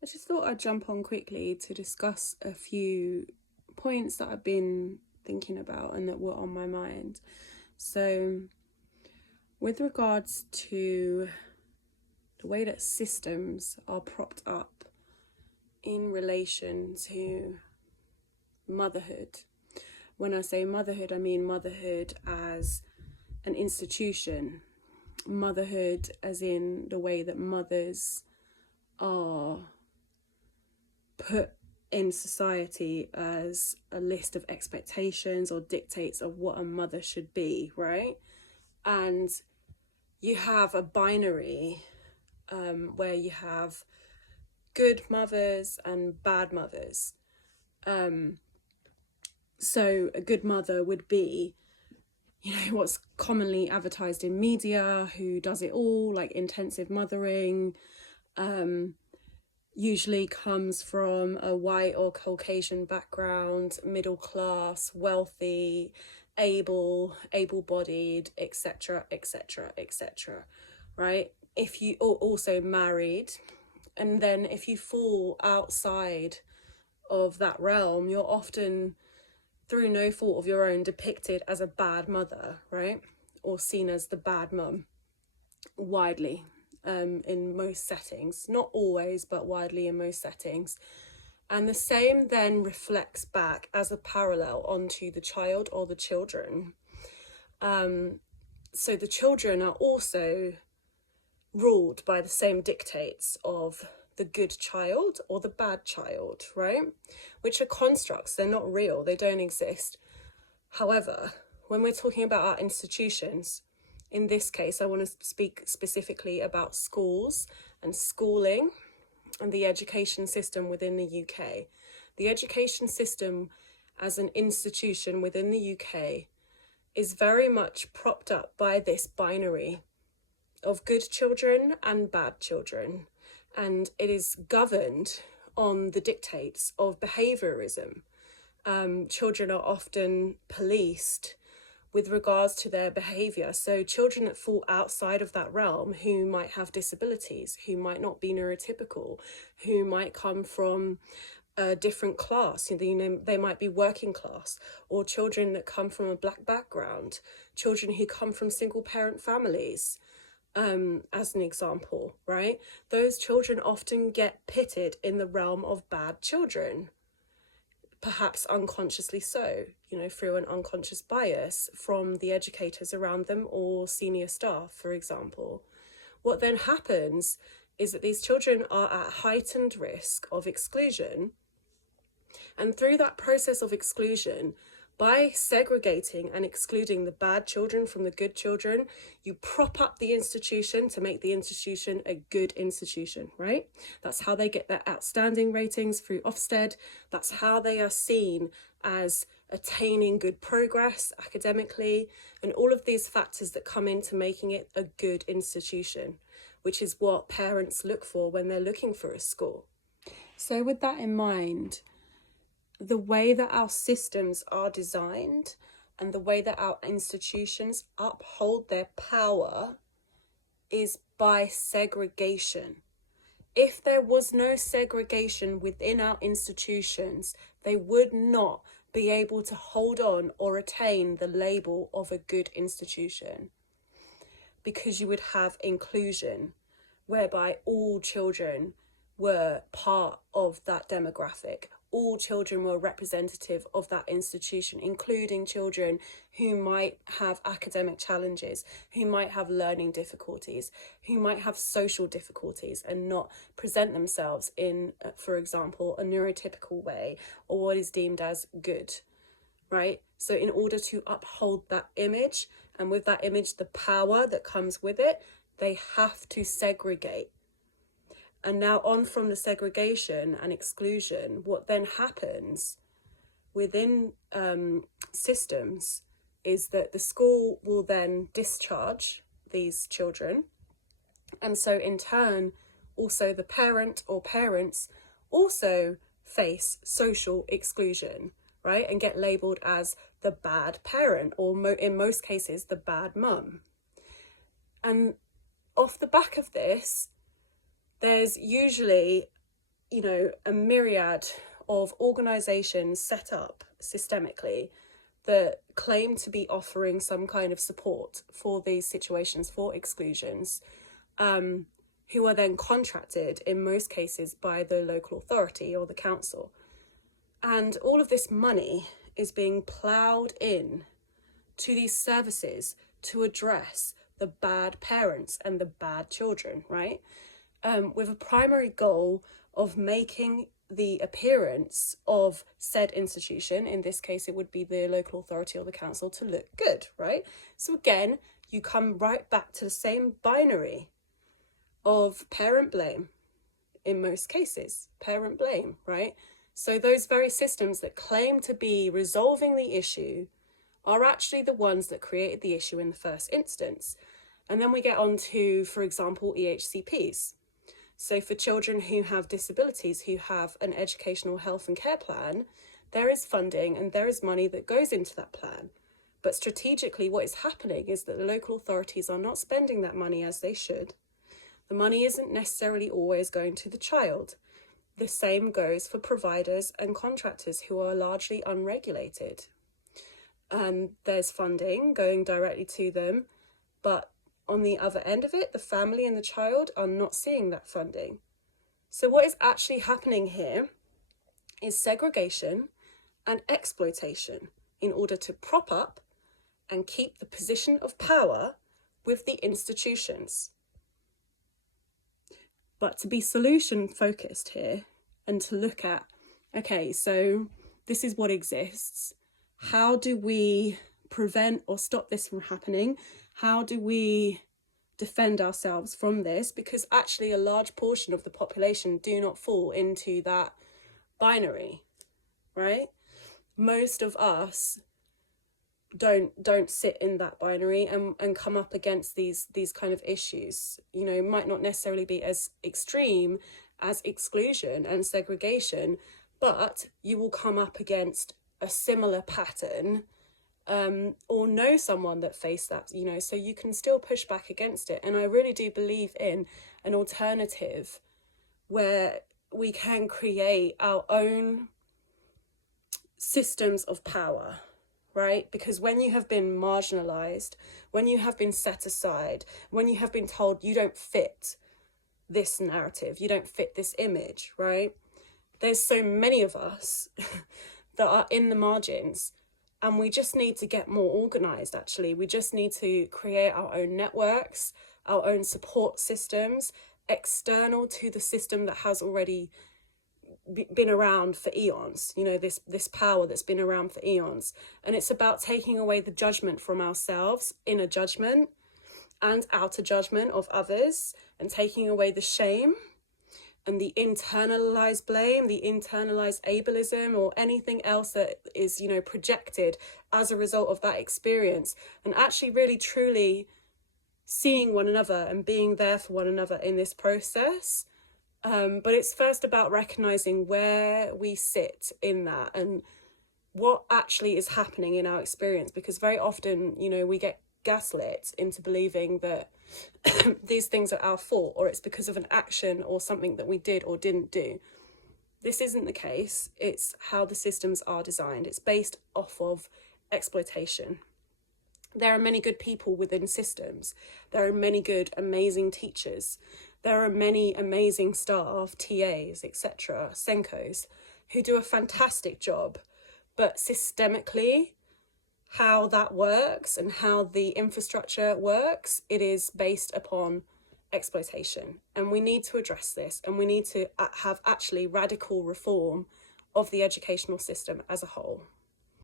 I just thought I'd jump on quickly to discuss a few points that I've been thinking about and that were on my mind. So, with regards to the way that systems are propped up in relation to motherhood. When I say motherhood, I mean motherhood as an institution. Motherhood as in the way that mothers are put in society as a list of expectations or dictates of what a mother should be, right? And you have a binary where you have good mothers and bad mothers. So a good mother would be, what's commonly advertised in media, who does it all, like intensive mothering, usually comes from a white or Caucasian background, middle class, wealthy, able-bodied, etc., etc., etc., right? If you are also married, and then if you fall outside of that realm, you're often, through no fault of your own, depicted as a bad mother, right? Or seen as the bad mum, widely. In most settings, not always, but widely in most settings. And the same then reflects back as a parallel onto the child or the children. So the children are also ruled by the same dictates of the good child or the bad child, right? Which are constructs, they're not real, they don't exist. However, when we're talking about our institutions, in this case, I want to speak specifically about schools and schooling and the education system within the UK. The education system as an institution within the UK is very much propped up by this binary of good children and bad children. And it is governed on the dictates of behaviourism. Children are often policed with regards to their behaviour. So children that fall outside of that realm, who might have disabilities, who might not be neurotypical, who might come from a different class, they might be working class, or children that come from a black background, children who come from single parent families, as an example, right? Those children often get pitted in the realm of bad children, perhaps unconsciously so, through an unconscious bias from the educators around them or senior staff, for example. What then happens is that these children are at heightened risk of exclusion. And through that process of exclusion, by segregating and excluding the bad children from the good children, you prop up the institution to make the institution a good institution, right? That's how they get their outstanding ratings through Ofsted. That's how they are seen as attaining good progress academically, and all of these factors that come into making it a good institution, which is what parents look for when they're looking for a school. So with that in mind, the way that our systems are designed and the way that our institutions uphold their power is by segregation. If there was no segregation within our institutions, they would not be able to hold on or attain the label of a good institution, because you would have inclusion, whereby all children were part of that demographic. All children were representative of that institution, including children who might have academic challenges, who might have learning difficulties, who might have social difficulties and not present themselves in, for example, a neurotypical way or what is deemed as good, right? So in order to uphold that image, and with that image, the power that comes with it, they have to segregate. And now on from the segregation and exclusion, what then happens within systems is that the school will then discharge these children. And so in turn, also the parent or parents also face social exclusion, right? And get labelled as the bad parent, or in most cases, the bad mum. And off the back of this, there's usually you know, a myriad of organisations set up systemically that claim to be offering some kind of support for these situations, for exclusions, who are then contracted in most cases by the local authority or the council. And all of this money is being ploughed in to these services to address the bad parents and the bad children, right? With a primary goal of making the appearance of said institution, in this case it would be the local authority or the council, to look good, right? So again, you come right back to the same binary of parent blame in most cases, parent blame, right? So those very systems that claim to be resolving the issue are actually the ones that created the issue in the first instance. And then we get on to, for example, EHCPs. So for children who have disabilities, who have an educational health and care plan, there is funding and there is money that goes into that plan. But strategically, what is happening is that the local authorities are not spending that money as they should. The money isn't necessarily always going to the child. The same goes for providers and contractors who are largely unregulated. There's funding going directly to them, but on the other end of it, the family and the child are not seeing that funding. So what is actually happening here is segregation and exploitation in order to prop up and keep the position of power with the institutions. But to be solution focused here and to look at, okay, so this is what exists. How do we prevent or stop this from happening? How do we defend ourselves from this? Because actually a large portion of the population do not fall into that binary, right? Most of us don't sit in that binary and come up against these kind of issues. You know, might not necessarily be as extreme as exclusion and segregation, but you will come up against a similar pattern, or know someone that faced that, you know, so you can still push back against it. And I really do believe in an alternative where we can create our own systems of power, right? Because when you have been marginalized, when you have been set aside, when you have been told you don't fit this narrative, you don't fit this image, right? There's so many of us that are in the margins, and we just need to get more organized, actually. We just need to create our own networks, our own support systems, external to the system that has already been around for eons, you know, this power that's been around for eons. And it's about taking away the judgment from ourselves, inner judgment and outer judgment of others, and taking away the shame and the internalized blame, the internalized ableism, or anything else that is, you know, projected as a result of that experience, and actually really truly seeing one another and being there for one another in this process. But it's first about recognizing where we sit in that and what actually is happening in our experience, because very often, you know, we get gaslit into believing that these things are our fault, or it's because of an action or something that we did or didn't do. This isn't the case. It's how the systems are designed. It's based off of exploitation. There are many good people within systems. There are many good, amazing teachers. There are many amazing staff, TAs, etc., Senkos, who do a fantastic job. But systemically, how that works and how the infrastructure works, it is based upon exploitation. And we need to address this, and we need to have actually radical reform of the educational system as a whole.